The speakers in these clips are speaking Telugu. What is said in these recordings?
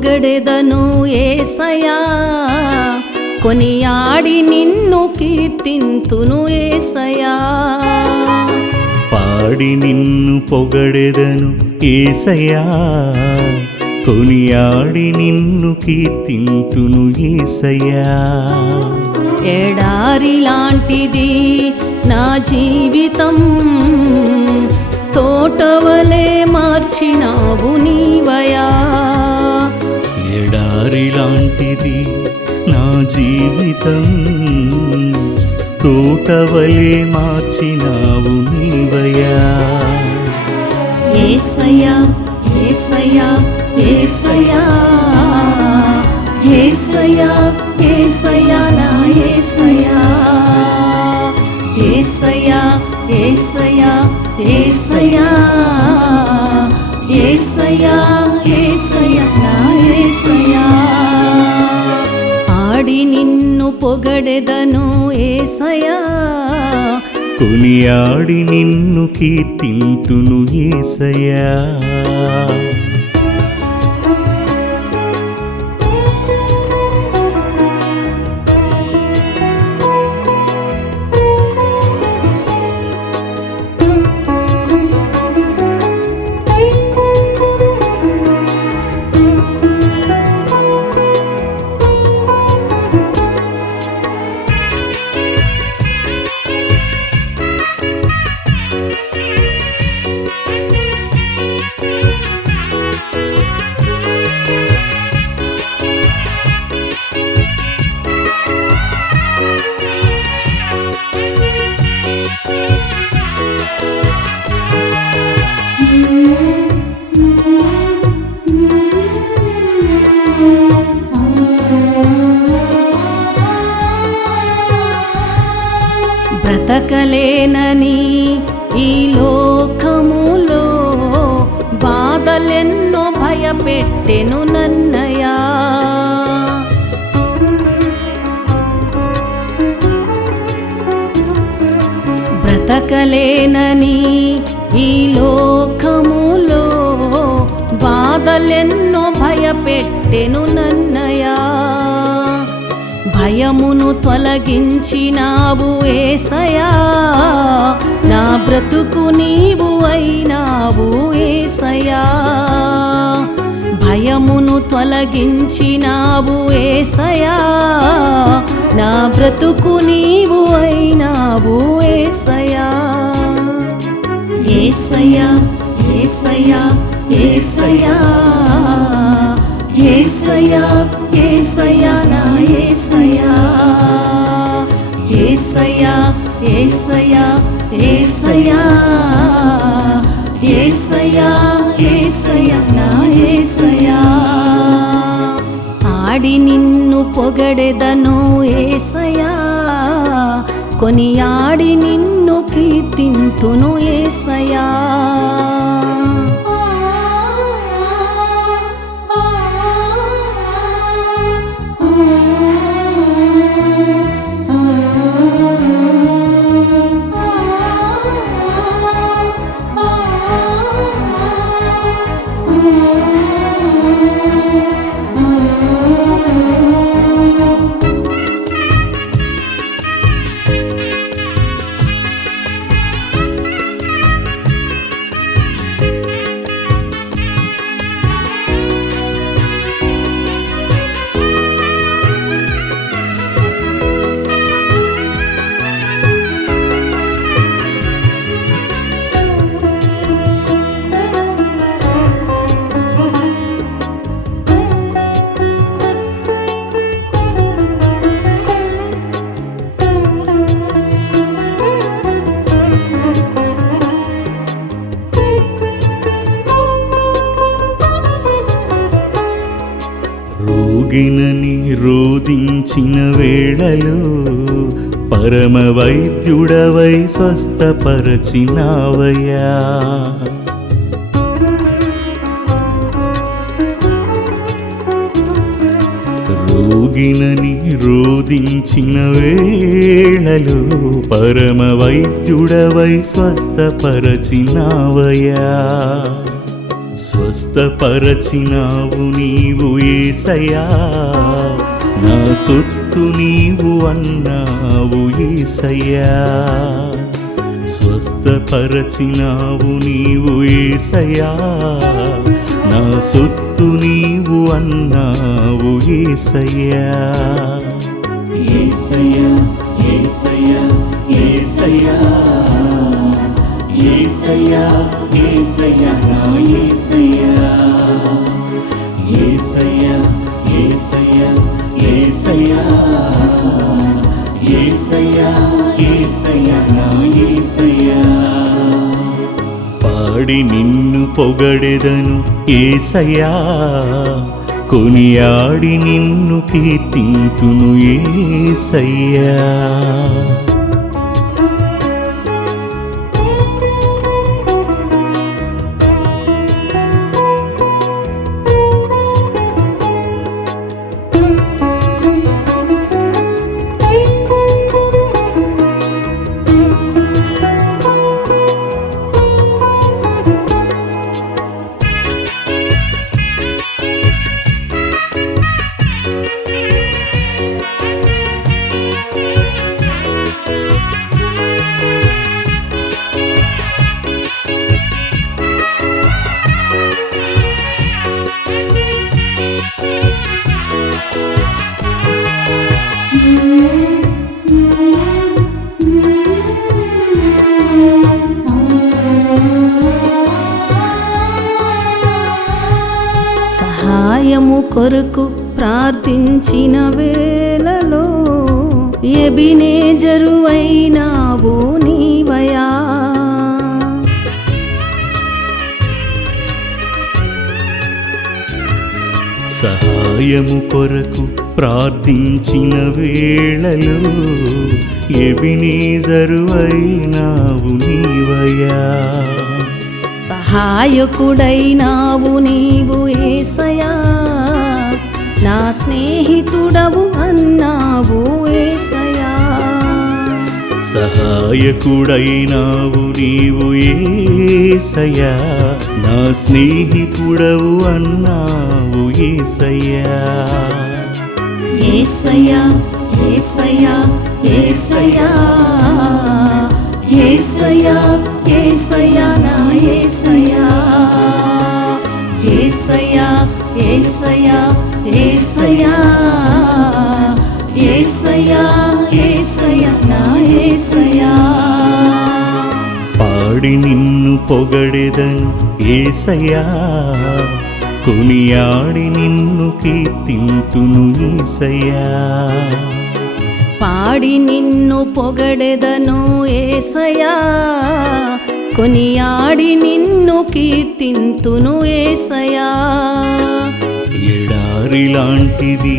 పొగడెదను యేసయ్యా, కొనియాడి నిన్ను కీర్తింతును యేసయ్యా. పాడి నిన్ను పొగడెదను యేసయ్యా, కొనియాడి నిన్ను కీర్తింతును యేసయ్యా. ఎడారి లాంటిది నా జీవితం, తోటవలే మార్చినావు నీవయా. ఎడారి లాంటిది నా జీవితం, తోటవలే మార్చినావు నీవయా. యేసయ్యా యేసయ్యా యేసయ్యా, యేసయ్యా యేసయ్యా నా యేసయ్యా. యేసయ్యా యేసయ్యా యేసయ్యా, యేసయ్యా యేసయ్యా నా యేసయ్యా. ఆడి నిన్ను పొగడెదను యేసయ్యా, కొనియాడి నిన్ను కీర్తింతును యేసయ్యా. బ్రతకలేనని ఈ లోకములో బాధలెన్నో భయపెట్టెను నన్నయా. బ్రతకలేనని ఈ లోకములో బాధలెన్నో భయపెట్టెను నన్నయా. భయమును తొలగించినావు యేసయ్యా, నా బ్రతుకు నీవు అయినావు యేసయ్యా. భయమును తొలగించినావు యేసయ్యా, నా బ్రతుకు నీవు అయినావు యేసయ్యా. యేసయ్యా యేసయ్యా యేసయ్యా, యేసయ్యా యేసయ్యా నా యేసయ్యా. యేసయ్యా యేసయ్యా యేసయ్యా, యేసయ్యా యేసయ్యా నా యేసయ్యా. ఆడి నిన్ను పొగడెదను యేసయ్యా, కొనియాడి నిన్ను కీర్తింతును యేసయ్యా. రోగినని రోదించిన వేళలో పరమ వైద్యుడవై స్వస్థపరచినావయ్యా. రోగినని రోదించిన వేళలో పరమ వైద్యుడవై స్వస్థపరచినావయ్యా. స్వస్థపరచినావు నీవు యేసయ్యా, నా సొత్తు నీవు అన్నావు యేసయ్యా. స్వస్థపరచినావు నీవు యేసయ్యా, నా సొత్తు నీవు అన్నావు యేసయ్యా. యేసయ్యా యేసయ్యా యేసయ్యా యేసయ్యా యేసయ్యా నా యేసయ్యా. యేసయ్యా యేసయ్యా యేసయ్యా యేసయ్యా యేసయ్యా నా యేసయ్యా. పాడి నిన్ను పొగడెదను యేసయ్యా, కొనియాడి నిన్ను కీర్తింతును యేసయ్యా. సహాయము కొరకు ప్రార్థించిన వేళలో ఎబినేజరు అయినావు నీవయా. సహాయము కొరకు ప్రార్థించిన వేళలో ఎబినేజరు అయినావు నీవయా. సహాయకుడైనావు నీవు యేసయ్యా, నా స్నేహితుడవు అన్నావు యేసయ్యా. సహాయకుడైనావు నీవు యేసయ్యా, నా స్నేహితుడవు అన్నావు యేసయ్యా. యేసయ్యా యేసయ్యా యేసయ్యా యేసయ్యా యేసయ్యా నా యేసయ్యా. యేసయ్యా యేసయ్యా యేసయ్యా యేసయ్యా యేసయ్యా నా యేసయ్యా. పాడి నిన్ను పొగడెదను యేసయ్యా, కొనియాడి నిన్ను కీర్తింతును యేసయ్యా. పాడి నిన్ను పొగడెదను యేసయ్యా, కొనియాడి నిన్ను కీర్తింతును యేసయ్యా. ఎడారి లాంటిది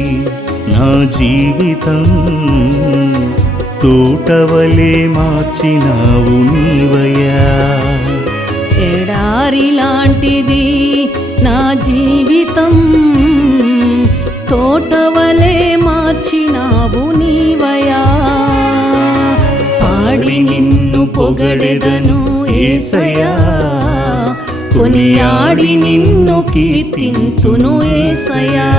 నా జీవితం, తోటవలే మార్చినావు నీవయ్యా. ఎడారి లాంటిది నా జీవితం, తోటవలే మార్చినావు నీవయా. పాడి నిన్ను పొగడెదను యేసయ్యా, కొనియాడి నిన్ను కీర్తింతును యేసయ్యా.